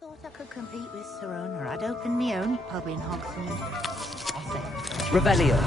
Thought I could compete with Serona. I'd open my own pub in Hogsmeade. Revelio.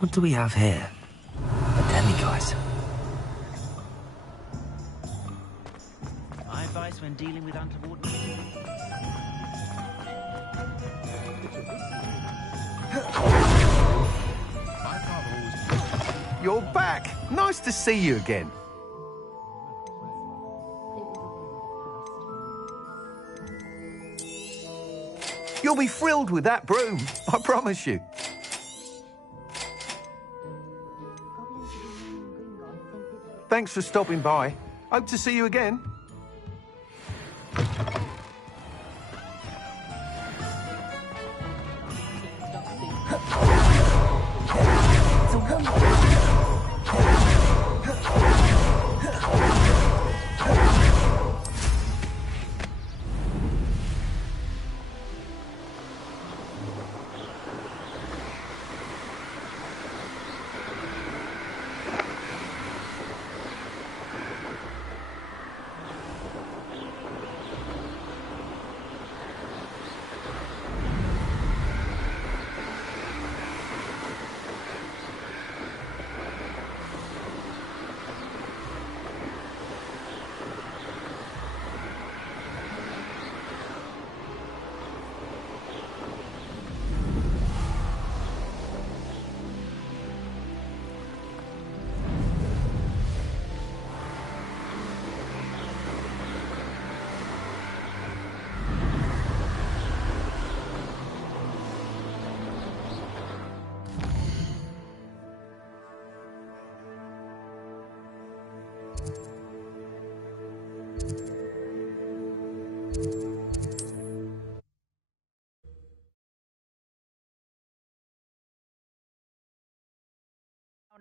What do we have here? A demiguise. My advice when dealing with untoward... You're back! Nice to see you again. You'll be thrilled with that broom, I promise you. Thanks for stopping by. Hope to see you again.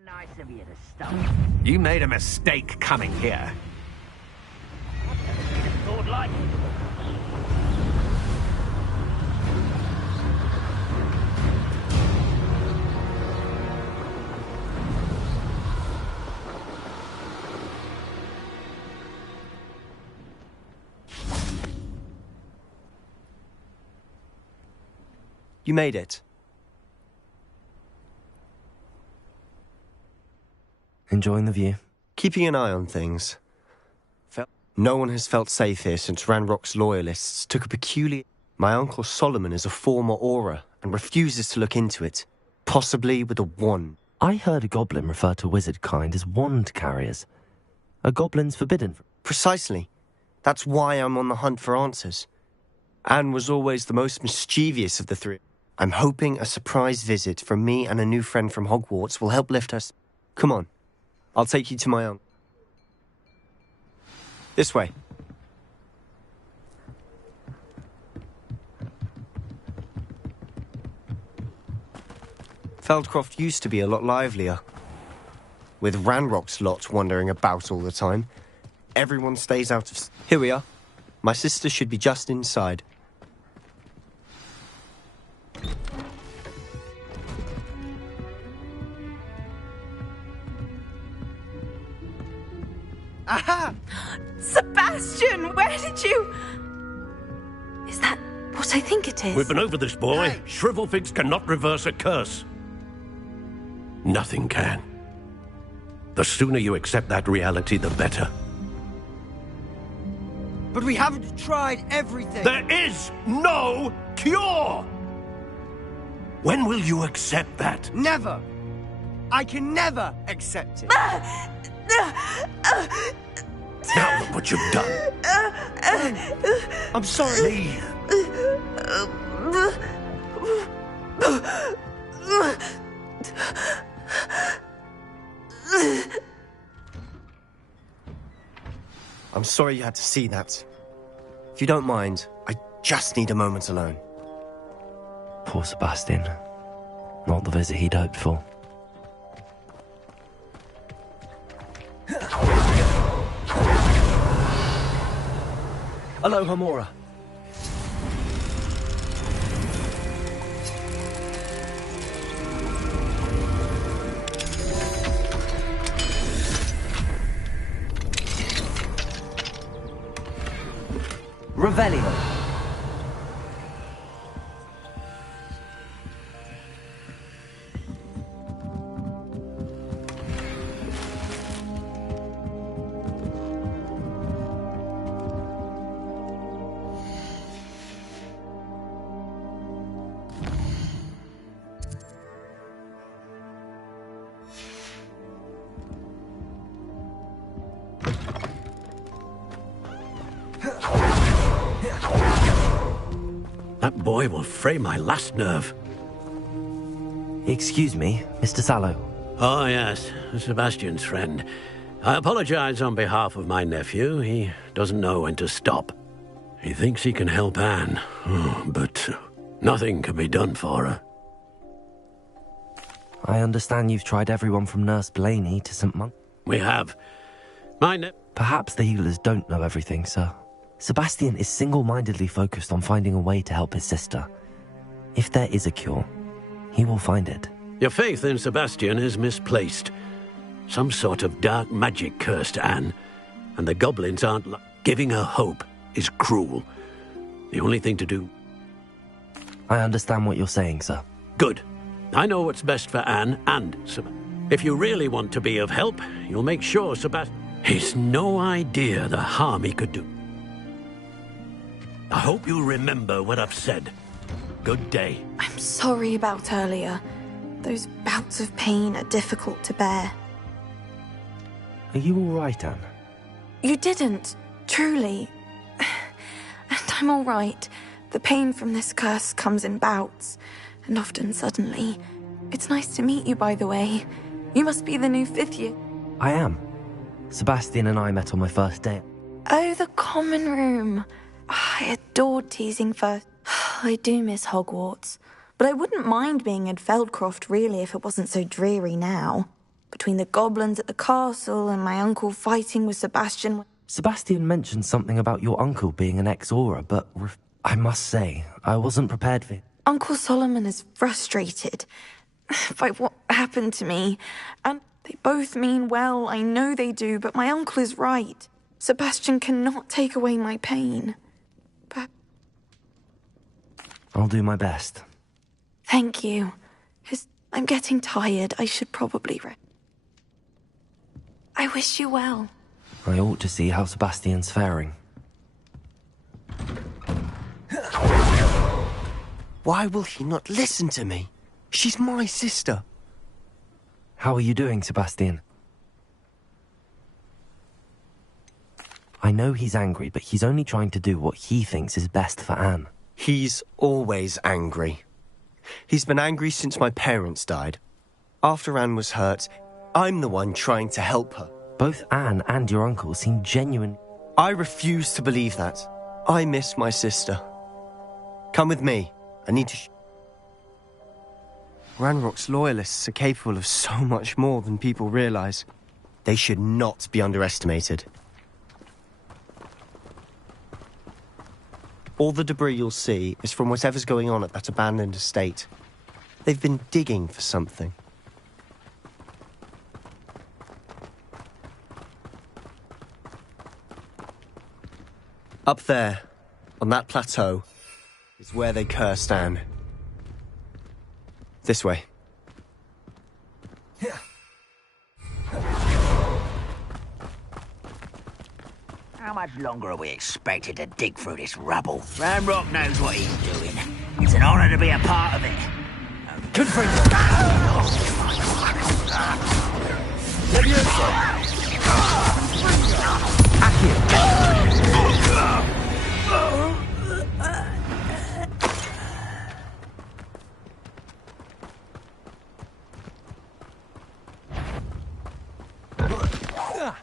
Nice of you to stop. You made a mistake coming here. Lord like. You made it. Enjoying the view? Keeping an eye on things. No one has felt safe here since Ranrock's loyalists took a peculiar... My uncle Solomon is a former Auror and refuses to look into it, possibly with a wand. I heard a goblin refer to wizard kind as wand carriers. Are goblins forbidden? Precisely. That's why I'm on the hunt for answers. Anne was always the most mischievous of the three. I'm hoping a surprise visit from me and a new friend from Hogwarts will help lift us. Come on. I'll take you to my uncle. This way. Feldcroft used to be a lot livelier. With Ranrock's lot wandering about all the time, everyone stays out of... Here we are. My sister should be just inside. Aha! Sebastian, where did you... Is that what I think it is? We've been over this, boy. Hey. Shrivelfigs cannot reverse a curse. Nothing can. The sooner you accept that reality, the better. But we haven't tried everything. There is no cure! When will you accept that? Never. I can never accept it. Now look what you've done. I'm sorry. Leave. I'm sorry you had to see that. If you don't mind, I just need a moment alone. Poor Sebastian. Not the visit he'd hoped for. Aloha Mora. Revelio. That boy will fray my last nerve. Excuse me, Mr. Sallow. Oh, yes, Sebastian's friend. I apologize on behalf of my nephew. He doesn't know when to stop. He thinks he can help Anne, but nothing can be done for her. I understand you've tried everyone from Nurse Blaney to St. Monk. We have. Perhaps the healers don't know everything, sir. Sebastian is single-mindedly focused on finding a way to help his sister. If there is a cure, he will find it. Your faith in Sebastian is misplaced. Some sort of dark magic cursed Anne, and the goblins aren't giving her hope is cruel. The only thing to do... I understand what you're saying, sir. Good. I know what's best for Anne and Sebastian. If you really want to be of help, you'll make sure Sebastian... He's no idea the harm he could do. I hope you'll remember what I've said. Good day. I'm sorry about earlier. Those bouts of pain are difficult to bear. Are you all right, Anne? You didn't, truly. And I'm all right. The pain from this curse comes in bouts, and often suddenly. It's nice to meet you, by the way. You must be the new 5th year. I am. Sebastian and I met on my first day. Oh, the common room. I adored teasing first. I do miss Hogwarts. But I wouldn't mind being in Feldcroft, really, if it wasn't so dreary now. Between the goblins at the castle and my uncle fighting with Sebastian... Sebastian mentioned something about your uncle being an ex-Aura, but I must say, I wasn't prepared for it. Uncle Solomon is frustrated by what happened to me. And they both mean well, I know they do, but my uncle is right. Sebastian cannot take away my pain. But... I'll do my best. Thank you. I'm getting tired. I should probably rest. I wish you well. I ought to see how Sebastian's faring. Why will he not listen to me? She's my sister. How are you doing, Sebastian? I know he's angry, but he's only trying to do what he thinks is best for Anne. He's always angry. He's been angry since my parents died. After Anne was hurt, I'm the one trying to help her. Both Anne and your uncle seem genuine. I refuse to believe that. I miss my sister. Come with me. I need to... Ranrock's loyalists are capable of so much more than people realize. They should not be underestimated. All the debris you'll see is from whatever's going on at that abandoned estate. They've been digging for something. Up there, on that plateau, is where they cursed Anne. This way. How much longer are we expected to dig through this rubble? Ranrock knows what he's doing. It's an honor to be a part of it. Good for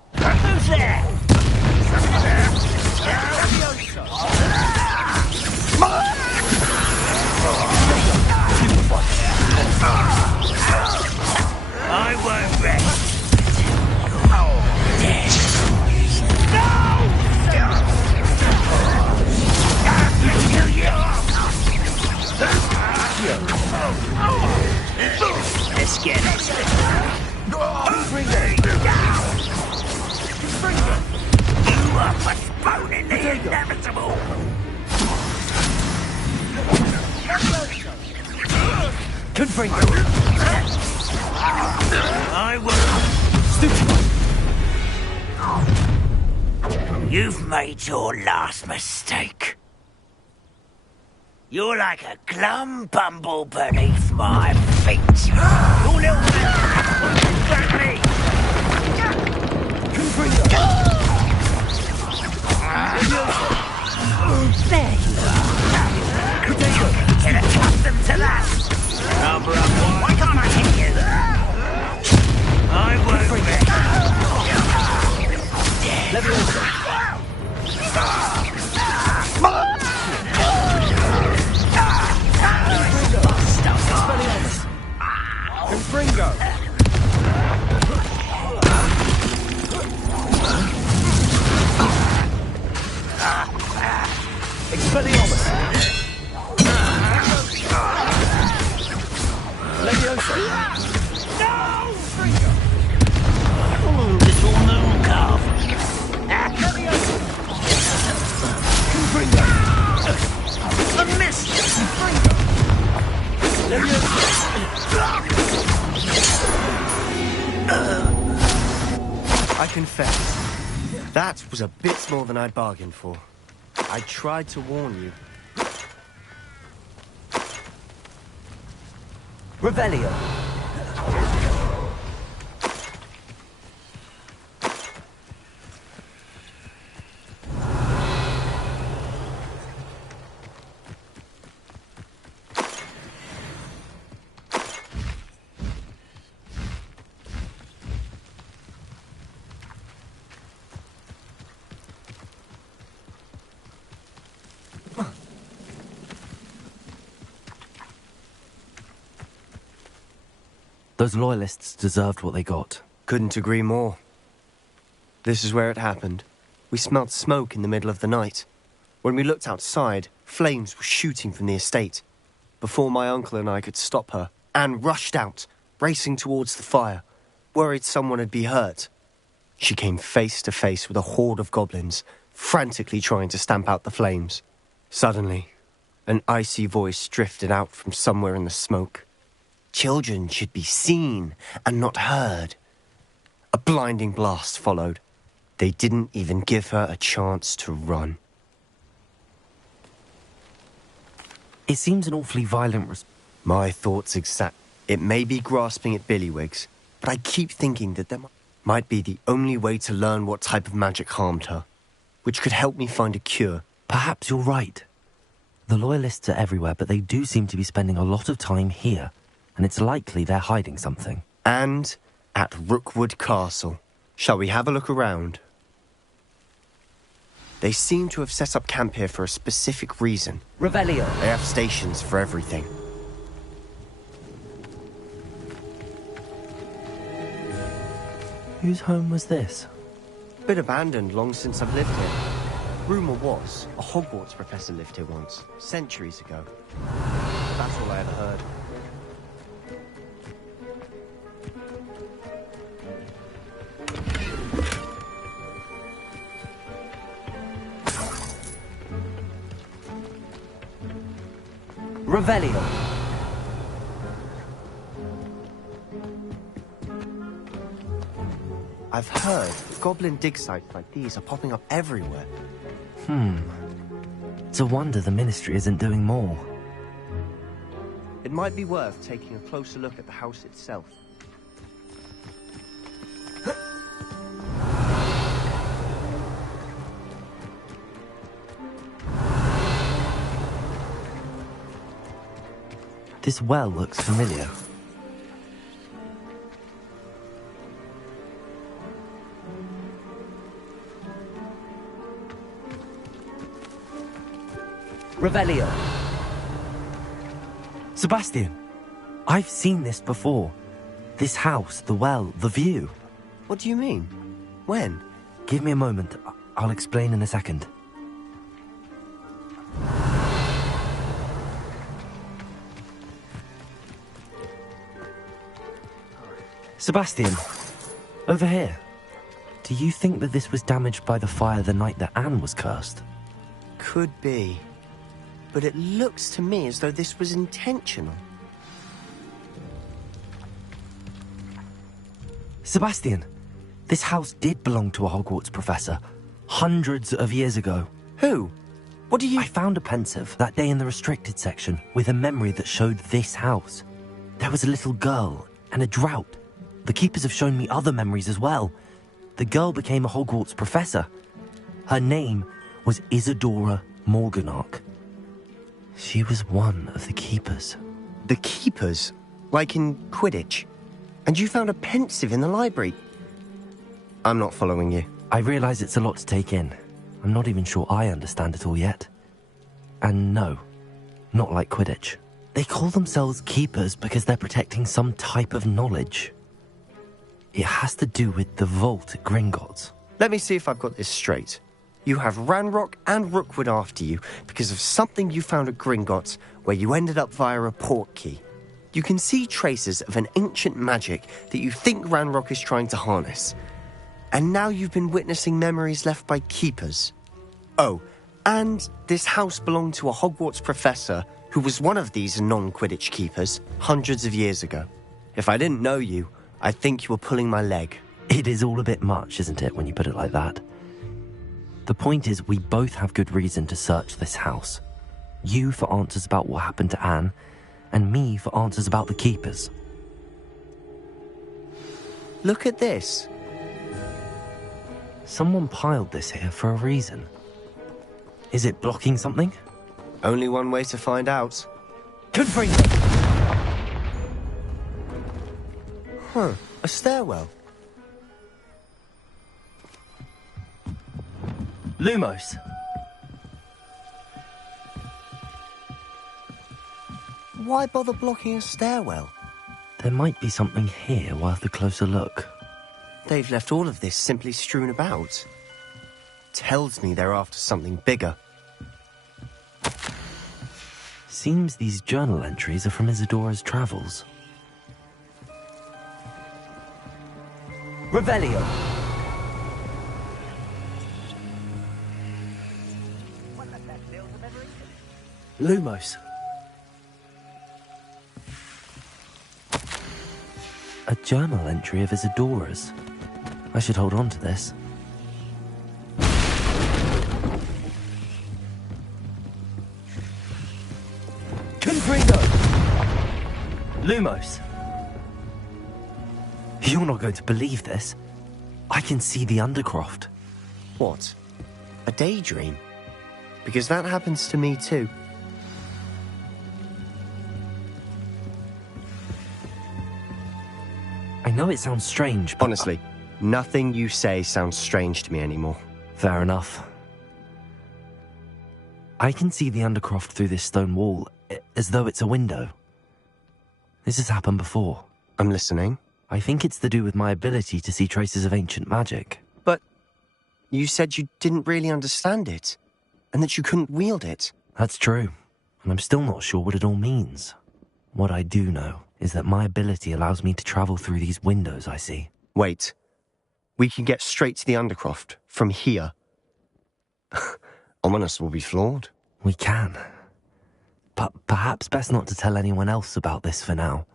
Who's there? I won't rest. No! get this. You are postponing the inevitable. Confringo! I will. You've made your last mistake. You're like a glum bumble beneath my feet. Your little man won't grab me. There you are. Get accustomed to that. Number up. Why can't I hit you? I won't Confringo! Expelliarmus! Leviosa! No! Oh, little moon calf. Confringo! A miss! I confess, that was a bit more than I'd bargained for. I tried to warn you. Revelio! Those loyalists deserved what they got. Couldn't agree more. This is where it happened. We smelled smoke in the middle of the night. When we looked outside, flames were shooting from the estate. Before my uncle and I could stop her, Anne rushed out, racing towards the fire, worried someone had been hurt. She came face to face with a horde of goblins, frantically trying to stamp out the flames. Suddenly, an icy voice drifted out from somewhere in the smoke. Children should be seen and not heard. A blinding blast followed. They didn't even give her a chance to run. It seems an awfully violent My thoughts exact. It may be grasping at billywhigs, but I keep thinking that there might be the only way to learn what type of magic harmed her, which could help me find a cure. Perhaps you're right. The loyalists are everywhere, but they do seem to be spending a lot of time here, and it's likely they're hiding something. And at Rookwood Castle. Shall we have a look around? They seem to have set up camp here for a specific reason. Revelio! They have stations for everything. Whose home was this? Been abandoned long since I've lived here. Rumour was, a Hogwarts professor lived here once, centuries ago. That's all I ever heard. Revelio! I've heard goblin dig sites like these are popping up everywhere. It's a wonder the Ministry isn't doing more. It might be worth taking a closer look at the house itself. This well looks familiar. Revelio! Sebastian! I've seen this before. This house, the well, the view. What do you mean? When? Give me a moment. I'll explain in a second. Sebastian, over here. Do you think that this was damaged by the fire the night that Anne was cursed? Could be. But it looks to me as though this was intentional. Sebastian, this house did belong to a Hogwarts professor, hundreds of years ago. Who? What do you... I found a pensive that day in the restricted section with a memory that showed this house. There was a little girl and a drought. The keepers have shown me other memories as well. The girl became a Hogwarts professor. Her name was Isadora Morganach. She was one of the keepers. The keepers? Like in Quidditch? And you found a pensive in the library? I'm not following you. I realize it's a lot to take in. I'm not even sure I understand it all yet. And no, not like Quidditch. They call themselves keepers because they're protecting some type of knowledge. It has to do with the vault at Gringotts. Let me see if I've got this straight. You have Ranrock and Rookwood after you because of something you found at Gringotts where you ended up via a portkey. You can see traces of an ancient magic that you think Ranrock is trying to harness. And now you've been witnessing memories left by keepers. Oh, and this house belonged to a Hogwarts professor who was one of these non-Quidditch keepers hundreds of years ago. If I didn't know you, I'd think you were pulling my leg. It is all a bit much, isn't it, when you put it like that? The point is, we both have good reason to search this house. You for answers about what happened to Anne, and me for answers about the keepers. Look at this. Someone piled this here for a reason. Is it blocking something? Only one way to find out. Confringo! Huh, a stairwell. Lumos. Why bother blocking a stairwell? There might be something here worth a closer look. They've left all of this simply strewn about. Tells me they're after something bigger. Seems these journal entries are from Isadora's travels. Revelio. Lumos. A journal entry of Isadora's. I should hold on to this. Confringo! Lumos. You're not going to believe this. I can see the Undercroft. What? A daydream? Because that happens to me too. I know it sounds strange, but... Honestly, nothing you say sounds strange to me anymore. Fair enough. I can see the Undercroft through this stone wall, as though it's a window. This has happened before. I'm listening. I think it's to do with my ability to see traces of ancient magic. But you said you didn't really understand it, and that you couldn't wield it. That's true, and I'm still not sure what it all means. What I do know is that my ability allows me to travel through these windows I see. Wait. We can get straight to the Undercroft from here. Ominous will be flawed. We can. But perhaps best not to tell anyone else about this for now.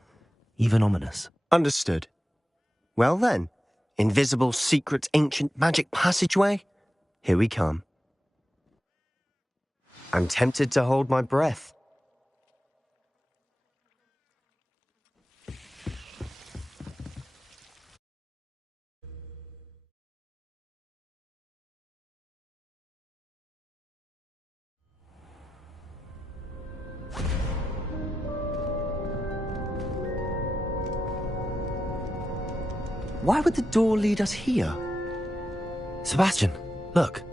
Even Ominous. Understood. Well then, invisible, secret, ancient magic passageway? Here we come. I'm tempted to hold my breath. Why would the door lead us here? Sebastian, look.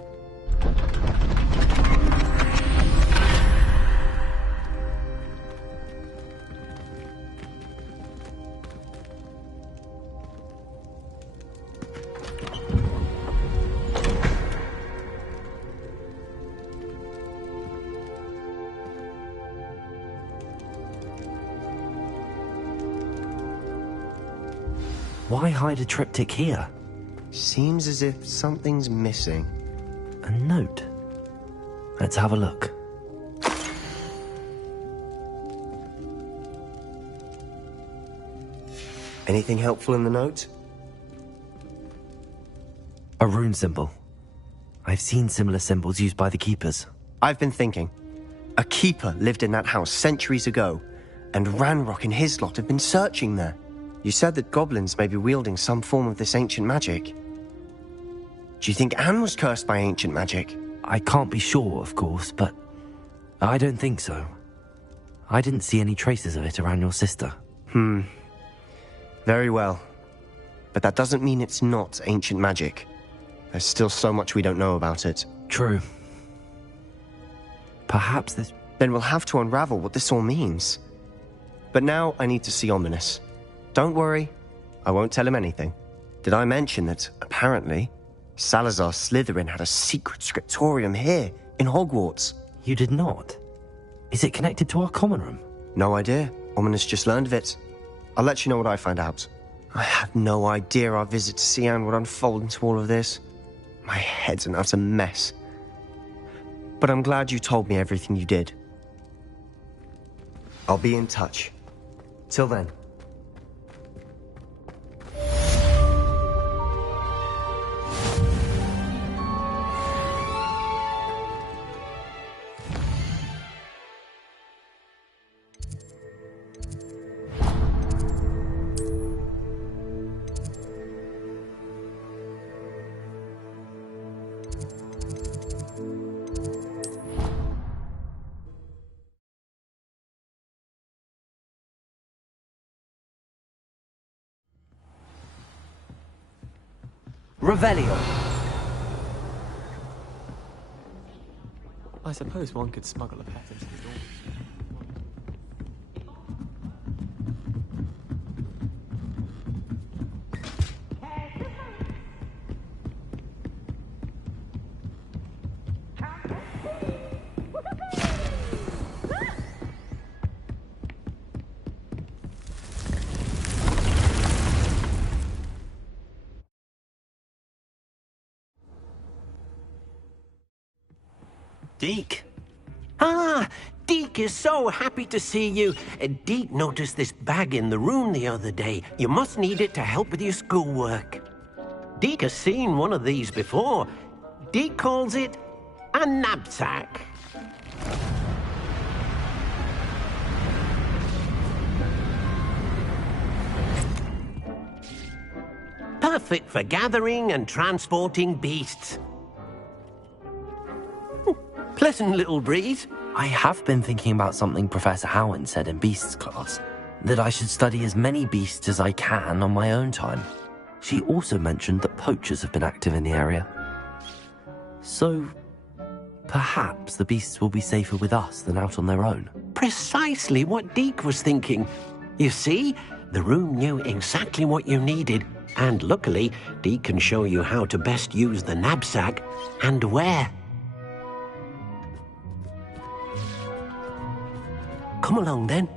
Why hide a triptych here? Seems as if something's missing. A note. Let's have a look. Anything helpful in the note? A rune symbol. I've seen similar symbols used by the keepers. I've been thinking. A keeper lived in that house centuries ago, and Ranrock and his lot have been searching there. You said that goblins may be wielding some form of this ancient magic. Do you think Anne was cursed by ancient magic? I can't be sure, of course, but I don't think so. I didn't see any traces of it around your sister. Very well. But that doesn't mean it's not ancient magic. There's still so much we don't know about it. True. Perhaps this... Then we'll have to unravel what this all means. But now I need to see Ominous. Don't worry, I won't tell him anything. Did I mention that, apparently, Salazar Slytherin had a secret scriptorium here, in Hogwarts? You did not? Is it connected to our common room? No idea. Ominous just learned of it. I'll let you know what I find out. I had no idea our visit to see Anne would unfold into all of this. My head's an utter mess. But I'm glad you told me everything you did. I'll be in touch. Till then. Revelio. I suppose one could smuggle a pet into the door. Deke. Ah, Deke is so happy to see you. Deke noticed this bag in the room the other day. You must need it to help with your schoolwork. Deke has seen one of these before. Deke calls it a knapsack. Perfect for gathering and transporting beasts. Pleasant little breeze. I have been thinking about something Professor Howard said in Beasts class, that I should study as many beasts as I can on my own time. She also mentioned that poachers have been active in the area. So, perhaps the beasts will be safer with us than out on their own. Precisely what Deke was thinking. You see, the room knew exactly what you needed, and luckily, Deke can show you how to best use the knapsack and where. Come along, then.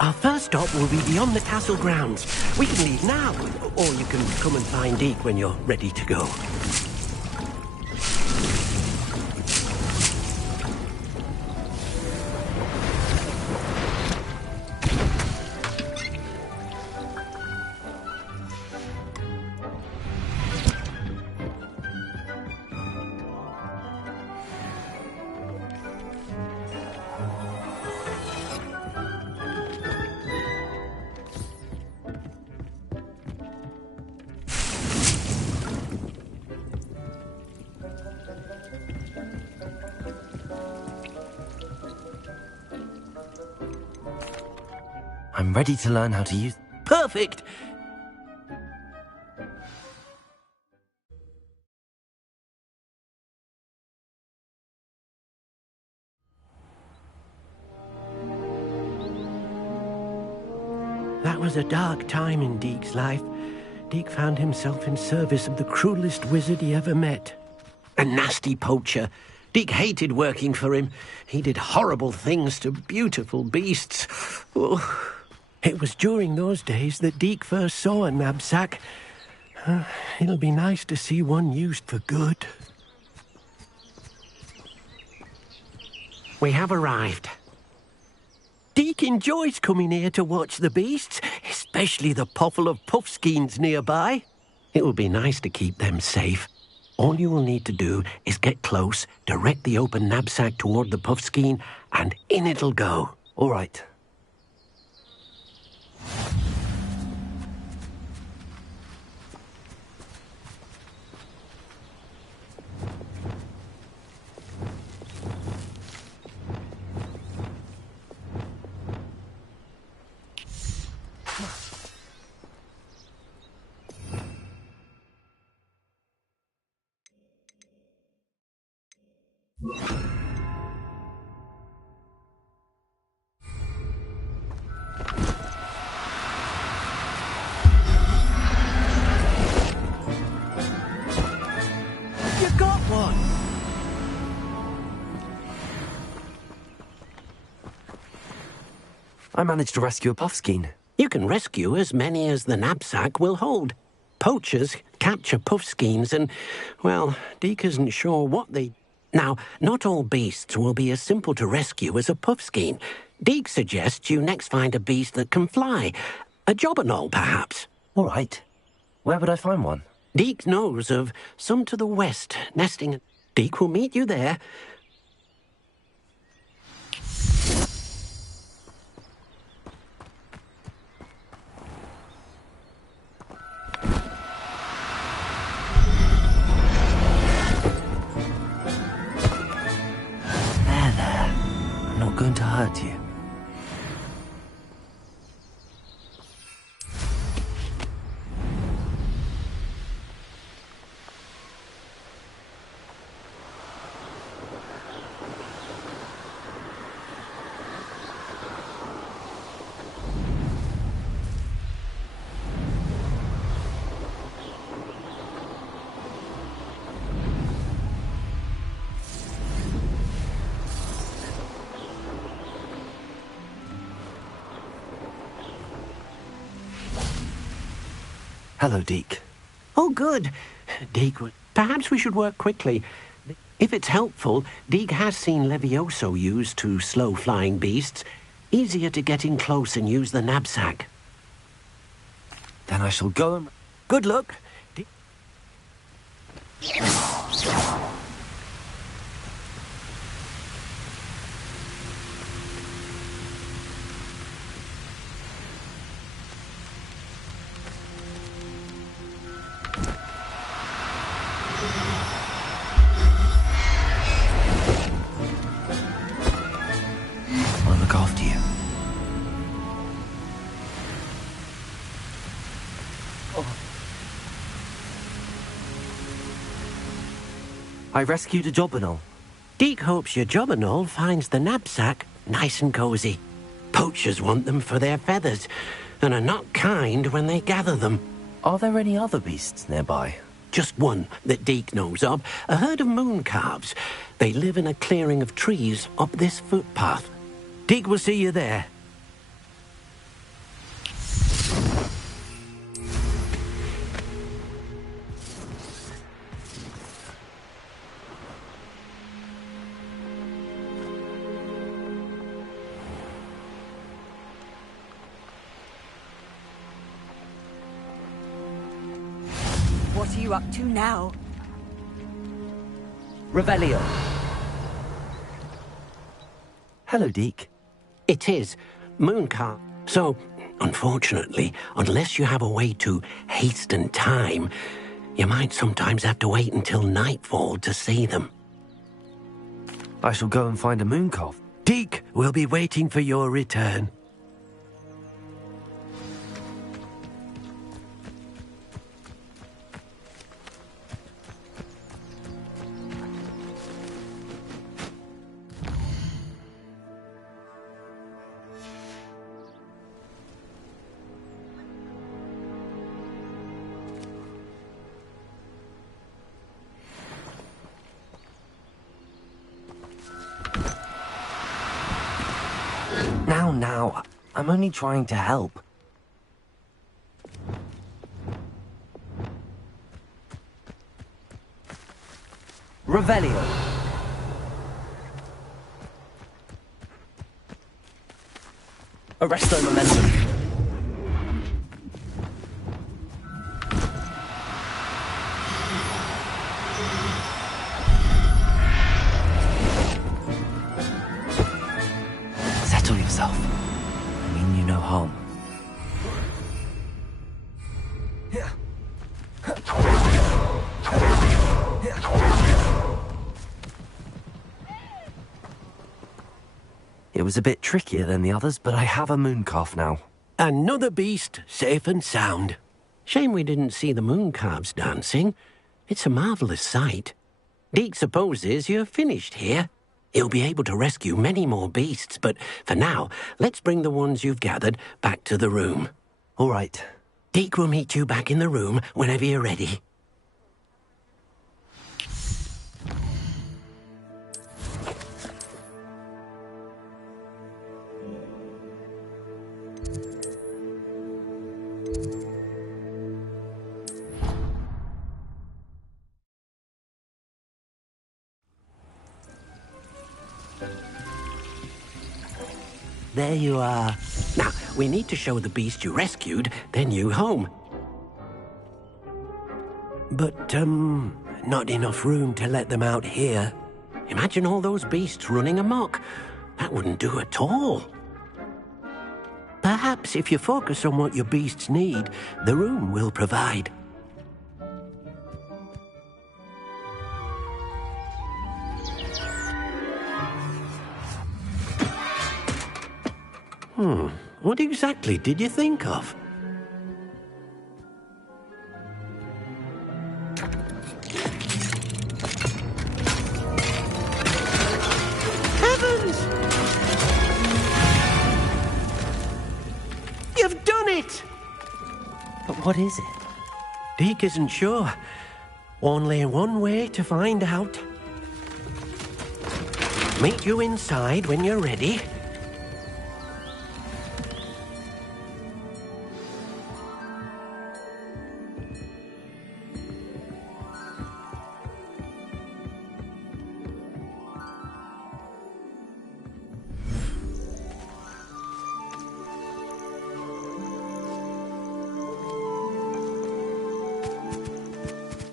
Our first stop will be beyond the castle grounds. We can leave now, or you can come and find Deke when you're ready to go. I'm ready to learn how to use... Perfect! That was a dark time in Deke's life. Deke found himself in service of the cruelest wizard he ever met. A nasty poacher, Deke hated working for him. He did horrible things to beautiful beasts. Oh, it was during those days that Deke first saw a knapsack. It'll be nice to see one used for good. We have arrived. Deke enjoys coming here to watch the beasts, especially the potful of puffskeins nearby. It will be nice to keep them safe. All you will need to do is get close, direct the open knapsack toward the puffskein, and in it'll go. All right. You got one! I managed to rescue a puffskein. You can rescue as many as the knapsack will hold. Poachers capture puffskeins and, well, Deke isn't sure what they... Now, not all beasts will be as simple to rescue as a puffskein. Deke suggests you next find a beast that can fly. A jobberknoll, perhaps. All right. Where would I find one? Deke knows of some to the west, nesting. Deke will meet you there. There. I'm not going to hurt you. Hello, Deke. Oh, good. Deke, perhaps we should work quickly. If it's helpful, Deke has seen Levioso used to slow flying beasts. Easier to get in close and use the knapsack. Then I shall go and... Good luck. I'll look after you. I rescued a jobberknoll. Deke hopes your jobberknoll finds the knapsack nice and cozy. Poachers want them for their feathers, and are not kind when they gather them. Are there any other beasts nearby? Just one that Deke knows of, a herd of moon calves. They live in a clearing of trees up this footpath. Deke will see you there. What are you up to now? Revelio. Hello, Deke. It is Mooncalf. So, unfortunately, unless you have a way to hasten time, you might sometimes have to wait until nightfall to see them. I shall go and find a mooncalf. Deke will be waiting for your return. Now, I'm only trying to help. Revelio. Arresto momentum. Settle yourself. I mean you no harm. It was a bit trickier than the others, but I have a moon calf now. Another beast, safe and sound. Shame we didn't see the moon calves dancing. It's a marvellous sight. Deke supposes you're finished here. He'll be able to rescue many more beasts, but for now, let's bring the ones you've gathered back to the room. All right. Deke will meet you back in the room whenever you're ready. There you are. Now, we need to show the beast you rescued their new home. But, not enough room to let them out here. Imagine all those beasts running amok. That wouldn't do at all. Perhaps if you focus on what your beasts need, the room will provide. What exactly did you think of? Heavens! You've done it! But what is it? Deke isn't sure. Only one way to find out. Meet you inside when you're ready.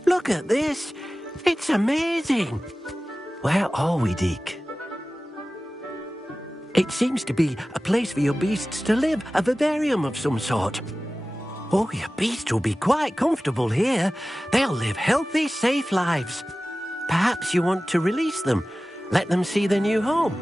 Look at this. It's amazing. Where are we, Deke? It seems to be a place for your beasts to live, a vivarium of some sort. Oh, your beasts will be quite comfortable here. They'll live healthy, safe lives. Perhaps you want to release them, let them see their new home.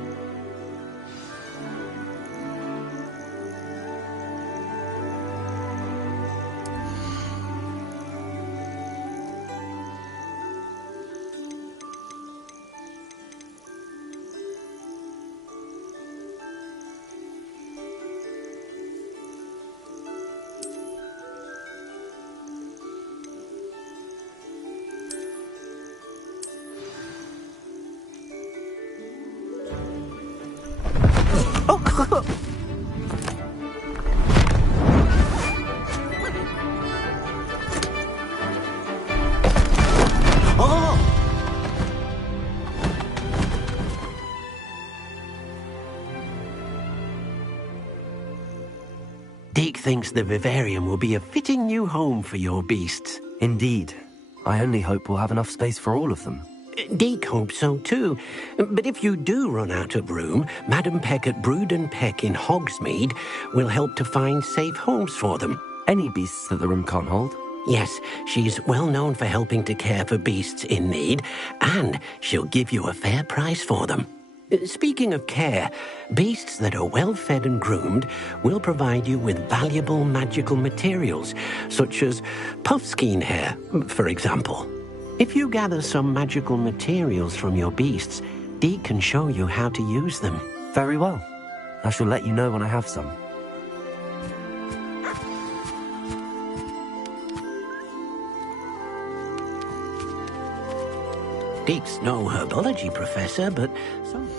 Deke thinks the vivarium will be a fitting new home for your beasts. Indeed. I only hope we'll have enough space for all of them. Deke hopes so too. But if you do run out of room, Madam Peck at Brood and Peck in Hogsmeade will help to find safe homes for them. Any beasts that the room can't hold? Yes, she's well known for helping to care for beasts in need, and she'll give you a fair price for them. Speaking of care, beasts that are well fed and groomed will provide you with valuable magical materials, such as puffskein hair, for example. If you gather some magical materials from your beasts, Deke can show you how to use them. Very well. I shall let you know when I have some. Deke's no herbology professor, but some...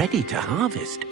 ready to harvest.